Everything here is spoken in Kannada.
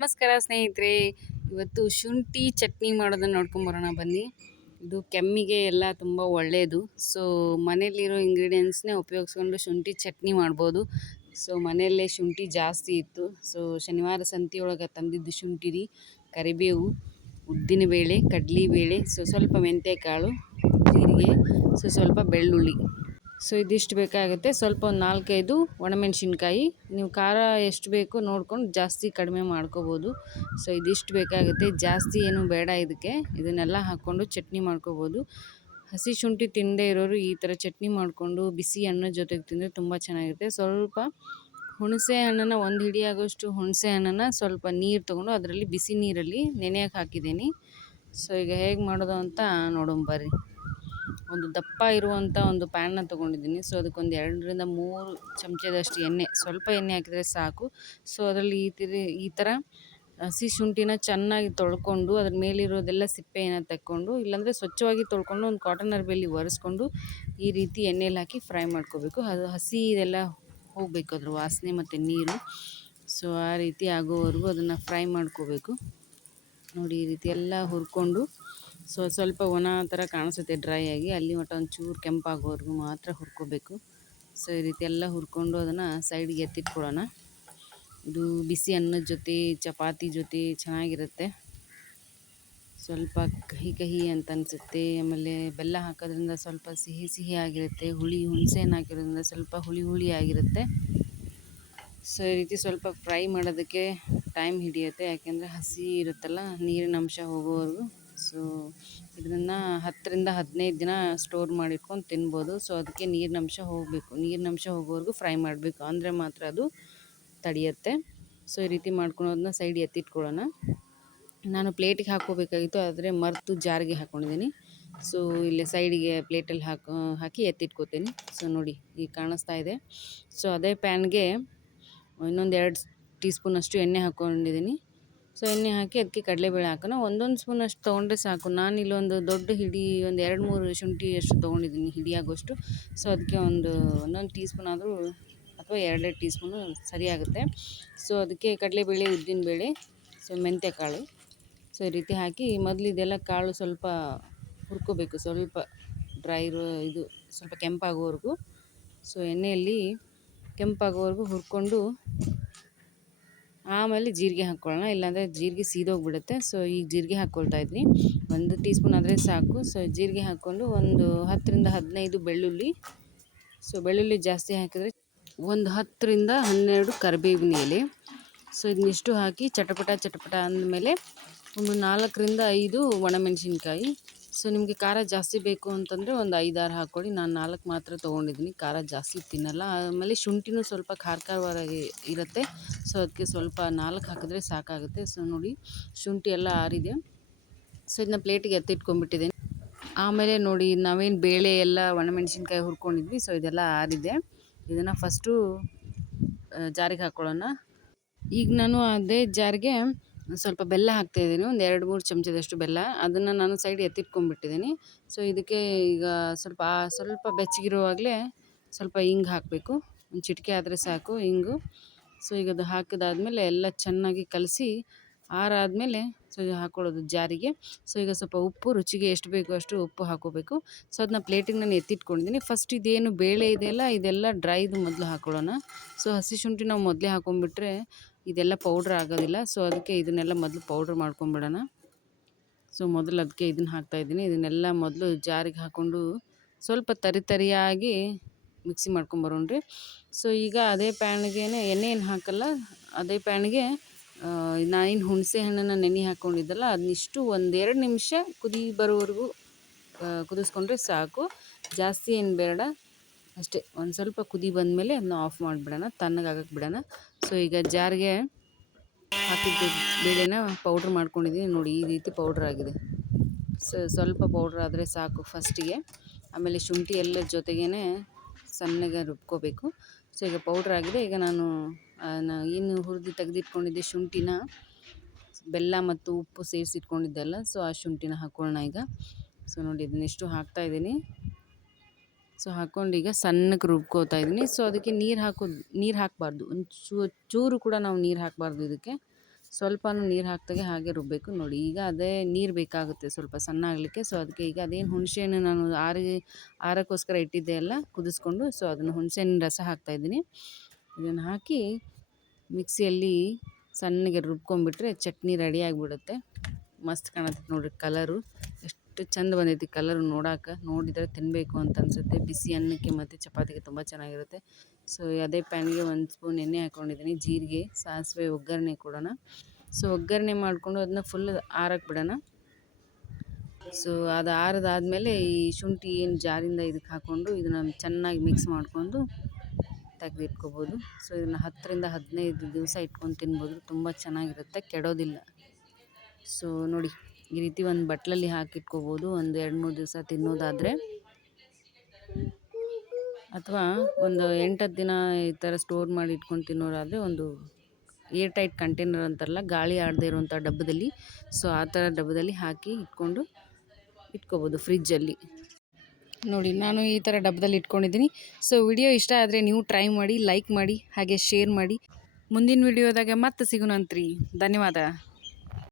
ನಮಸ್ಕಾರ ಸ್ನೇಹಿತರೆ. ಇವತ್ತು ಶುಂಠಿ ಚಟ್ನಿ ಮಾಡೋದನ್ನು ನೋಡ್ಕೊಂಬರೋಣ ಬನ್ನಿ. ಇದು ಕೆಮ್ಮಿಗೆ ಎಲ್ಲ ತುಂಬ ಒಳ್ಳೆಯದು. ಸೊ ಮನೆಯಲ್ಲಿರೋ ಇಂಗ್ರೀಡಿಯೆಂಟ್ಸ್ನೇ ಉಪಯೋಗಿಸ್ಕೊಂಡು ಶುಂಠಿ ಚಟ್ನಿ ಮಾಡ್ಬೋದು. ಸೊ ಮನೆಯಲ್ಲೇ ಶುಂಠಿ ಜಾಸ್ತಿ ಇತ್ತು. ಸೊ ಶನಿವಾರ ಸಂತೆಯೊಳಗೆ ತಂದಿದ್ದು ಶುಂಠಿ ರೀ, ಕರಿಬೇವು, ಉದ್ದಿನಬೇಳೆ, ಕಡಲೆಬೇಳೆ, ಸ್ವಲ್ಪ ಮೆಂತ್ಯಕಾಳು, ಜೀರಿಗೆ, ಸ್ವಲ್ಪ ಬೆಳ್ಳುಳ್ಳಿ. ಸೊ ಇದಿಷ್ಟು ಬೇಕಾಗುತ್ತೆ. ಸ್ವಲ್ಪ ಒಂದು 4-5 ಒಣಮೆಣ್ಸಿನ್ಕಾಯಿ. ನೀವು ಖಾರ ಎಷ್ಟು ಬೇಕೋ ನೋಡ್ಕೊಂಡು ಜಾಸ್ತಿ ಕಡಿಮೆ ಮಾಡ್ಕೋಬೋದು. ಸೊ ಇದಿಷ್ಟು ಬೇಕಾಗುತ್ತೆ, ಜಾಸ್ತಿ ಏನು ಬೇಡ ಇದಕ್ಕೆ. ಇದನ್ನೆಲ್ಲ ಹಾಕ್ಕೊಂಡು ಚಟ್ನಿ ಮಾಡ್ಕೋಬೋದು. ಹಸಿ ಶುಂಠಿ ತಿನ್ನದೇ ಇರೋರು ಈ ಥರ ಚಟ್ನಿ ಮಾಡಿಕೊಂಡು ಬಿಸಿ ಅನ್ನದ ಜೊತೆಗೆ ತಿಂದರೆ ತುಂಬ ಚೆನ್ನಾಗಿರುತ್ತೆ. ಸ್ವಲ್ಪ ಹುಣಸೆ ಹಣ್ಣನ್ನು 1 ಹಿಡಿಯಾಗೋಷ್ಟು ಹುಣಸೆ ಹಣ್ಣನ್ನು ಸ್ವಲ್ಪ ನೀರು ತೊಗೊಂಡು ಅದರಲ್ಲಿ ಬಿಸಿ ನೀರಲ್ಲಿ ನೆನೆಯೋಕೆ ಹಾಕಿದ್ದೀನಿ. ಸೊ ಈಗ ಹೇಗೆ ಮಾಡೋದು ಅಂತ ನೋಡೋಣ ಬರ್ರಿ. ಒಂದು ದಪ್ಪ ಇರುವಂಥ ಒಂದು ಪ್ಯಾನ್ನ ತೊಗೊಂಡಿದ್ದೀನಿ. ಸೊ ಅದಕ್ಕೊಂದು 2-3 ಚಮಚದಷ್ಟು ಎಣ್ಣೆ, ಸ್ವಲ್ಪ ಎಣ್ಣೆ ಹಾಕಿದರೆ ಸಾಕು. ಸೊ ಅದರಲ್ಲಿ ಈ ಥರ ಹಸಿ ಶುಂಠಿನ ಚೆನ್ನಾಗಿ ತೊಳ್ಕೊಂಡು ಅದ್ರ ಮೇಲಿರೋದೆಲ್ಲ ಸಿಪ್ಪೆಯನ್ನು ತೆಕ್ಕೊಂಡು, ಇಲ್ಲಾಂದರೆ ಸ್ವಚ್ಛವಾಗಿ ತೊಳ್ಕೊಂಡು ಒಂದು ಕಾಟನ್ ಅರ್ಬಿಯಲ್ಲಿ ಒರೆಸ್ಕೊಂಡು ಈ ರೀತಿ ಎಣ್ಣೆಯಲ್ಲಿ ಹಾಕಿ ಫ್ರೈ ಮಾಡ್ಕೋಬೇಕು. ಅದು ಹಸಿ ಇದೆಲ್ಲ ಹೋಗಬೇಕು, ಅದ್ರ ವಾಸನೆ ಮತ್ತು ನೀರು. ಸೊ ಆ ರೀತಿ ಆಗೋವರೆಗೂ ಅದನ್ನು ಫ್ರೈ ಮಾಡ್ಕೋಬೇಕು. ನೋಡಿ ಈ ರೀತಿ ಎಲ್ಲ ಹುರ್ಕೊಂಡು ಸ್ವಲ್ಪ ಒಣ ಥರ ಕಾಣಿಸುತ್ತೆ ಡ್ರೈ ಆಗಿ, ಅಲ್ಲಿ ಮಟ್ಟ ಒಂಚೂರು ಕೆಂಪಾಗೋವರೆಗೂ ಮಾತ್ರ ಹುರ್ಕೋಬೇಕು. ಸೊ ಈ ರೀತಿ ಎಲ್ಲ ಹುರ್ಕೊಂಡು ಅದನ್ನು ಸೈಡಿಗೆ ಎತ್ತಿಟ್ಕೊಳ್ಳೋಣ. ಇದು ಬಿಸಿ ಅನ್ನದ ಜೊತೆ, ಚಪಾತಿ ಜೊತೆ ಚೆನ್ನಾಗಿರುತ್ತೆ. ಸ್ವಲ್ಪ ಕಹಿ ಕಹಿ ಅಂತ ಅನಿಸುತ್ತೆ. ಆಮೇಲೆ ಬೆಲ್ಲ ಹಾಕೋದ್ರಿಂದ ಸ್ವಲ್ಪ ಸಿಹಿ ಸಿಹಿ ಆಗಿರುತ್ತೆ. ಹುಣಸೆಹಣ್ಣು ಹಾಕಿರೋದ್ರಿಂದ ಸ್ವಲ್ಪ ಹುಳಿ ಹುಳಿ ಆಗಿರುತ್ತೆ. ಸೊ ಈ ರೀತಿ ಸ್ವಲ್ಪ ಫ್ರೈ ಮಾಡೋದಕ್ಕೆ ಟೈಮ್ ಹಿಡಿಯುತ್ತೆ, ಯಾಕೆಂದರೆ ಹಸಿ ಇರುತ್ತಲ್ಲ, ನೀರಿನ ಅಂಶ ಹೋಗೋವರೆಗೂ. ಸೊ ಇದನ್ನು 10-15 ದಿನ ಸ್ಟೋರ್ ಮಾಡಿಟ್ಕೊಂಡು ತಿನ್ಬೋದು. ಸೊ ಅದಕ್ಕೆ ನೀರಿನ ಅಂಶ ಹೋಗಬೇಕು, ನೀರಿನ ಅಂಶ ಹೋಗೋವರೆಗೂ ಫ್ರೈ ಮಾಡಬೇಕು, ಅಂದರೆ ಮಾತ್ರ ಅದು ತಡೆಯುತ್ತೆ. ಸೊ ಈ ರೀತಿ ಮಾಡ್ಕೊಳೋದನ್ನ ಸೈಡ್ ಎತ್ತಿಟ್ಕೊಳ್ಳೋಣ. ನಾನು ಪ್ಲೇಟಿಗೆ ಹಾಕ್ಕೋಬೇಕಾಗಿತ್ತು, ಆದರೆ ಮರೆತು ಜಾರಿಗೆ ಹಾಕ್ಕೊಂಡಿದ್ದೀನಿ. ಸೊ ಇಲ್ಲಿ ಸೈಡಿಗೆ ಪ್ಲೇಟಲ್ಲಿ ಹಾಕಿ ಎತ್ತಿಟ್ಕೋತೀನಿ. ಸೊ ನೋಡಿ ಈಗ ಕಾಣಿಸ್ತಾ ಇದೆ. ಸೊ ಅದೇ ಪ್ಯಾನ್ಗೆ ಇನ್ನೊಂದು 2 ಟೀ ಸ್ಪೂನಷ್ಟು ಎಣ್ಣೆ ಹಾಕ್ಕೊಂಡಿದ್ದೀನಿ. ಸೊ ಎಣ್ಣೆ ಹಾಕಿ ಅದಕ್ಕೆ ಕಡಲೆಬೇಳೆ ಹಾಕೋಣ. 1 ಸ್ಪೂನಷ್ಟು ತೊಗೊಂಡ್ರೆ ಸಾಕು. ನಾನು ಇಲ್ಲೊಂದು ದೊಡ್ಡ ಹಿಡಿ, ಒಂದು 2-3 ಶುಂಠಿ ಅಷ್ಟು ತೊಗೊಂಡಿದ್ದೀನಿ, ಹಿಡಿಯಾಗೋಷ್ಟು. ಸೊ ಅದಕ್ಕೆ 1 ಟೀ ಸ್ಪೂನ್ ಆದರೂ ಅಥವಾ 2 ಟೀ ಸ್ಪೂನು ಸರಿಯಾಗುತ್ತೆ. ಸೊ ಅದಕ್ಕೆ ಕಡಲೆಬೇಳೆ, ಉದ್ದಿನಬೇಳೆ, ಸೊ ಮೆಂತ್ಯಕಾಳು, ಸೊ ಈ ರೀತಿ ಹಾಕಿ ಮೊದಲು ಇದೆಲ್ಲ ಕಾಳು ಸ್ವಲ್ಪ ಹುರ್ಕೋಬೇಕು, ಸ್ವಲ್ಪ ಡ್ರೈ ಇದು ಸ್ವಲ್ಪ ಕೆಂಪಾಗೋವರೆಗೂ. ಸೊ ಎಣ್ಣೆಯಲ್ಲಿ ಕೆಂಪಾಗೋವರೆಗೂ ಹುರ್ಕೊಂಡು ಆಮೇಲೆ ಜೀರಿಗೆ ಹಾಕ್ಕೊಳ್ಳೋಣ, ಇಲ್ಲಾಂದರೆ ಜೀರಿಗೆ ಸೀದೋಗಿಬಿಡುತ್ತೆ. ಸೊ ಈಗ ಜೀರಿಗೆ ಹಾಕ್ಕೊಳ್ತಾ ಇದ್ದೀನಿ, 1 ಟೀ ಸ್ಪೂನ್ ಆದರೆ ಸಾಕು. ಸೊ ಜೀರಿಗೆ ಹಾಕ್ಕೊಂಡು ಒಂದು 10-15 ಬೆಳ್ಳುಳ್ಳಿ. ಸೊ ಬೆಳ್ಳುಳ್ಳಿ ಜಾಸ್ತಿ ಹಾಕಿದ್ರೆ ಒಂದು 10-12 ಕರಿಬೇವಿನ ಎಲೆ. ಸೊ ಇದನ್ನಿಷ್ಟು ಹಾಕಿ ಚಟಪಟ ಅಂದಮೇಲೆ ಒಂದು 4-5 ಒಣಮೆಣಸಿನ್ಕಾಯಿ. ಸೊ ನಿಮಗೆ ಖಾರ ಜಾಸ್ತಿ ಬೇಕು ಅಂತಂದರೆ ಒಂದು 5-6 ಹಾಕ್ಕೊಳ್ಳಿ. ನಾನು 4 ಮಾತ್ರ ತೊಗೊಂಡಿದ್ದೀನಿ, ಖಾರ ಜಾಸ್ತಿ ತಿನ್ನಲ್ಲ. ಆಮೇಲೆ ಶುಂಠಿನೂ ಸ್ವಲ್ಪ ಖಾರವಾಗಿ ಇರುತ್ತೆ. ಸೊ ಅದಕ್ಕೆ ಸ್ವಲ್ಪ 4 ಹಾಕಿದ್ರೆ ಸಾಕಾಗುತ್ತೆ. ಸೊ ನೋಡಿ ಶುಂಠಿ ಎಲ್ಲ ಆರಿದೆ. ಸೊ ಇದನ್ನ ಪ್ಲೇಟಿಗೆ ಎತ್ತಿಟ್ಕೊಂಡ್ಬಿಟ್ಟಿದ್ದೀನಿ. ಆಮೇಲೆ ನೋಡಿ ನಾವೇನು ಬೇಳೆ ಎಲ್ಲ ಒಣಮೆಣಸಿನ್ಕಾಯಿ ಹುರ್ಕೊಂಡಿದ್ವಿ, ಸೊ ಇದೆಲ್ಲ ಆರಿದೆ. ಇದನ್ನು ಫಸ್ಟು ಜಾರಿಗೆ ಹಾಕ್ಕೊಳ್ಳೋಣ. ಈಗ ನಾನು ಅದೇ ಜಾರಿಗೆ ಸ್ವಲ್ಪ ಬೆಲ್ಲ ಹಾಕ್ತಾಯಿದ್ದೀನಿ, ಒಂದು 2-3 ಚಮಚದಷ್ಟು ಬೆಲ್ಲ. ಅದನ್ನು ನಾನು ಸೈಡ್ ಎತ್ತಿಟ್ಕೊಂಡ್ಬಿಟ್ಟಿದ್ದೀನಿ. ಸೊ ಇದಕ್ಕೆ ಈಗ ಸ್ವಲ್ಪ ಬೆಚ್ಚಗಿರುವಾಗಲೇ ಸ್ವಲ್ಪ ಹಿಂಗೆ ಹಾಕಬೇಕು, ಒಂದು ಚಿಟಿಕೆ ಆದರೆ ಸಾಕು ಹಿಂಗು. ಸೊ ಈಗ ಅದು ಹಾಕಿದಾದ್ಮೇಲೆ ಎಲ್ಲ ಚೆನ್ನಾಗಿ ಕಲಸಿ ಆರಾದಮೇಲೆ ಸೊ ಹಾಕ್ಕೊಳ್ಳೋದು ಜಾರಿಗೆ. ಸೊ ಈಗ ಸ್ವಲ್ಪ ಉಪ್ಪು, ರುಚಿಗೆ ಎಷ್ಟು ಬೇಕೋ ಅಷ್ಟು ಉಪ್ಪು ಹಾಕ್ಕೋಬೇಕು. ಸೊ ಅದನ್ನ ಪ್ಲೇಟಿಗೆ ನಾನು ಎತ್ತಿಟ್ಕೊಂಡಿದ್ದೀನಿ. ಫಸ್ಟ್ ಇದೇನು ಬೇಳೆ ಇದೆಯಲ್ಲ, ಇದೆಲ್ಲ ಡ್ರೈದು ಮೊದಲು ಹಾಕ್ಕೊಳ್ಳೋಣ. ಸೊ ಹಸಿ ಶುಂಠಿ ನಾವು ಮೊದಲೇ ಹಾಕ್ಕೊಂಡ್ಬಿಟ್ರೆ ಇದೆಲ್ಲ ಪೌಡ್ರ್ ಆಗೋದಿಲ್ಲ. ಸೊ ಅದಕ್ಕೆ ಇದನ್ನೆಲ್ಲ ಮೊದಲು ಪೌಡ್ರ್ ಮಾಡ್ಕೊಂಬಿಡೋಣ. ಸೊ ಮೊದಲು ಅದಕ್ಕೆ ಇದನ್ನು ಹಾಕ್ತಾಯಿದ್ದೀನಿ. ಇದನ್ನೆಲ್ಲ ಮೊದಲು ಜಾರಿಗೆ ಹಾಕ್ಕೊಂಡು ಸ್ವಲ್ಪ ತರಿಯಾಗಿ ಮಿಕ್ಸಿ ಮಾಡ್ಕೊಂಬರೋಣ್ರಿ. ಸೊ ಈಗ ಅದೇ ಪ್ಯಾನ್ಗೆ ಎಣ್ಣೆ ಏನು ಹಾಕಲ್ಲ, ಅದೇ ಪ್ಯಾನ್ಗೆ ನಾನೇನು ಹುಣಸೆ ಹಣ್ಣನ್ನು ನೆನೆ ಹಾಕ್ಕೊಂಡಿದ್ದಲ್ಲ ಅದನ್ನಿಷ್ಟು 1-2 ನಿಮಿಷ ಕುದಿ ಬರೋವರೆಗೂ ಕುದಿಸ್ಕೊಂಡ್ರೆ ಸಾಕು, ಜಾಸ್ತಿ ಏನು ಬೇಡ, ಅಷ್ಟೇ. ಒಂದು ಸ್ವಲ್ಪ ಕುದಿ ಬಂದಮೇಲೆ ಅದನ್ನ ಆಫ್ ಮಾಡಿಬಿಡೋಣ, ತಣ್ಣಗಾಗಕ್ಕೆ ಬಿಡೋಣ. ಸೊ ಈಗ ಜಾರಿಗೆ ಹಾಕಿದ್ದು ಬೇಳೆನ ಪೌಡ್ರ್ ಮಾಡ್ಕೊಂಡಿದ್ದೀನಿ ನೋಡಿ, ಈ ರೀತಿ ಪೌಡ್ರ್ ಆಗಿದೆ. ಸೊ ಸ್ವಲ್ಪ ಪೌಡ್ರ್ ಆದರೆ ಸಾಕು ಫಸ್ಟಿಗೆ. ಆಮೇಲೆ ಶುಂಠಿ ಎಲ್ಲ ಜೊತೆಗೇ ಸಣ್ಣಗೆ ರುಬ್ಕೋಬೇಕು. ಸೊ ಈಗ ಪೌಡ್ರ್ ಆಗಿದೆ. ಈಗ ನಾನು ಏನು ಹುರಿದು ತೆಗೆದಿಟ್ಕೊಂಡಿದ್ದೆ ಶುಂಠಿನ, ಬೆಲ್ಲ ಮತ್ತು ಉಪ್ಪು ಸೇರಿಸಿಟ್ಕೊಂಡಿದ್ದೆಲ್ಲ, ಸೊ ಆ ಶುಂಠಿನ ಹಾಕ್ಕೊಳ್ಳೋಣ ಈಗ. ಸೊ ನೋಡಿ ಇದನ್ನಿಷ್ಟು ಹಾಕ್ತಾಯಿದ್ದೀನಿ. ಸೊ ಹಾಕ್ಕೊಂಡು ಈಗ ಸಣ್ಣಗೆ ರುಬ್ಕೋತಾ ಇದ್ದೀನಿ. ಸೊ ಅದಕ್ಕೆ ನೀರು ಹಾಕಬಾರ್ದು, ಚೂರು ಕೂಡ ನಾವು ನೀರು ಹಾಕಬಾರ್ದು ಇದಕ್ಕೆ. ಸ್ವಲ್ಪನೂ ನೀರು ಹಾಕ್ದಾಗೆ ಹಾಗೆ ರುಬ್ಬಬೇಕು. ನೋಡಿ ಈಗ ಅದೇ ನೀರು ಬೇಕಾಗುತ್ತೆ ಸ್ವಲ್ಪ ಸಣ್ಣ ಆಗಲಿಕ್ಕೆ. ಸೊ ಅದಕ್ಕೆ ಈಗ ಅದೇನು ಹುಣಸೆಹಣ್ಣು ನಾನು ಆರಕ್ಕೋಸ್ಕರ ಇಟ್ಟಿದ್ದೆ ಎಲ್ಲ ಕುದಿಸ್ಕೊಂಡು, ಸೊ ಅದನ್ನು ಹುಣಸೆಹಣ್ಣಿನ ರಸ ಹಾಕ್ತಾಯಿದ್ದೀನಿ. ಇದನ್ನು ಹಾಕಿ ಮಿಕ್ಸಿಯಲ್ಲಿ ಸಣ್ಣಗೆ ರುಬ್ಕೊಂಡ್ಬಿಟ್ರೆ ಚಟ್ನಿ ರೆಡಿ ಆಗಿಬಿಡುತ್ತೆ. ಮಸ್ತ್ ಕಾಣತ್ತೆ ನೋಡಿರಿ, ಕಲರು ಎಷ್ಟು ಚಂದ ಬಂದೈತಿ. ಕಲರು ನೋಡಿದರೆ ತಿನ್ನಬೇಕು ಅಂತ ಅನಿಸುತ್ತೆ. ಬಿಸಿ ಅನ್ನಕ್ಕೆ ಮತ್ತು ಚಪಾತಿಗೆ ತುಂಬ ಚೆನ್ನಾಗಿರುತ್ತೆ. ಸೊ ಅದೇ ಪ್ಯಾನಿಗೆ 1 ಸ್ಪೂನ್ ಎಣ್ಣೆ ಹಾಕ್ಕೊಂಡಿದ್ದೀನಿ, ಜೀರಿಗೆ, ಸಾಸಿವೆ, ಒಗ್ಗರಣೆ ಕೊಡೋಣ. ಸೊ ಒಗ್ಗರಣೆ ಮಾಡಿಕೊಂಡು ಅದನ್ನ ಫುಲ್ ಆರಕ್ಕೆ ಬಿಡೋಣ. ಸೊ ಅದು ಆರಿದಾದ್ಮೇಲೆ ಈ ಶುಂಠಿ ಏನು ಜಾರಿಂದ ಇದಕ್ಕೆ ಹಾಕ್ಕೊಂಡು ಇದನ್ನು ಚೆನ್ನಾಗಿ ಮಿಕ್ಸ್ ಮಾಡಿಕೊಂಡು ತೆಗೆದಿಟ್ಕೋಬೋದು. ಸೊ ಇದನ್ನು 10 ರಿಂದ 15 ದಿವಸ ಇಟ್ಕೊಂಡು ತಿನ್ಬೋದು, ತುಂಬ ಚೆನ್ನಾಗಿರುತ್ತೆ, ಕೆಡೋದಿಲ್ಲ. ಸೊ ನೋಡಿ ಈ ರೀತಿ ಒಂದು ಬಟ್ಲಲ್ಲಿ ಹಾಕಿಟ್ಕೋಬೋದು ಒಂದು 2-3 ದಿವಸ ತಿನ್ನೋದಾದರೆ, ಅಥವಾ ಒಂದು 8-10 ದಿನ ಈ ಥರ ಸ್ಟೋರ್ ಮಾಡಿ ಇಟ್ಕೊಂಡು ತಿನ್ನೋರಾದರೆ ಒಂದು ಏರ್ ಟೈಟ್ ಕಂಟೈನರ್ ಅಂತಾರಲ್ಲ, ಗಾಳಿ ಆಡದೇ ಇರುವಂಥ ಡಬ್ಬದಲ್ಲಿ, ಸೊ ಆ ಥರ ಡಬ್ಬದಲ್ಲಿ ಹಾಕಿ ಇಟ್ಕೋಬೋದು ಫ್ರಿಜ್ಜಲ್ಲಿ. ನೋಡಿ ನಾನು ಈ ಥರ ಡಬ್ಬದಲ್ಲಿ ಇಟ್ಕೊಂಡಿದ್ದೀನಿ. ಸೊ ವಿಡಿಯೋ ಇಷ್ಟ ಆದರೆ ನೀವು ಟ್ರೈ ಮಾಡಿ, ಲೈಕ್ ಮಾಡಿ, ಹಾಗೆ ಶೇರ್ ಮಾಡಿ. ಮುಂದಿನ ವಿಡಿಯೋದಾಗ ಮತ್ತೆ ಸಿಗೋಣಂತ್ರಿ. ಧನ್ಯವಾದ.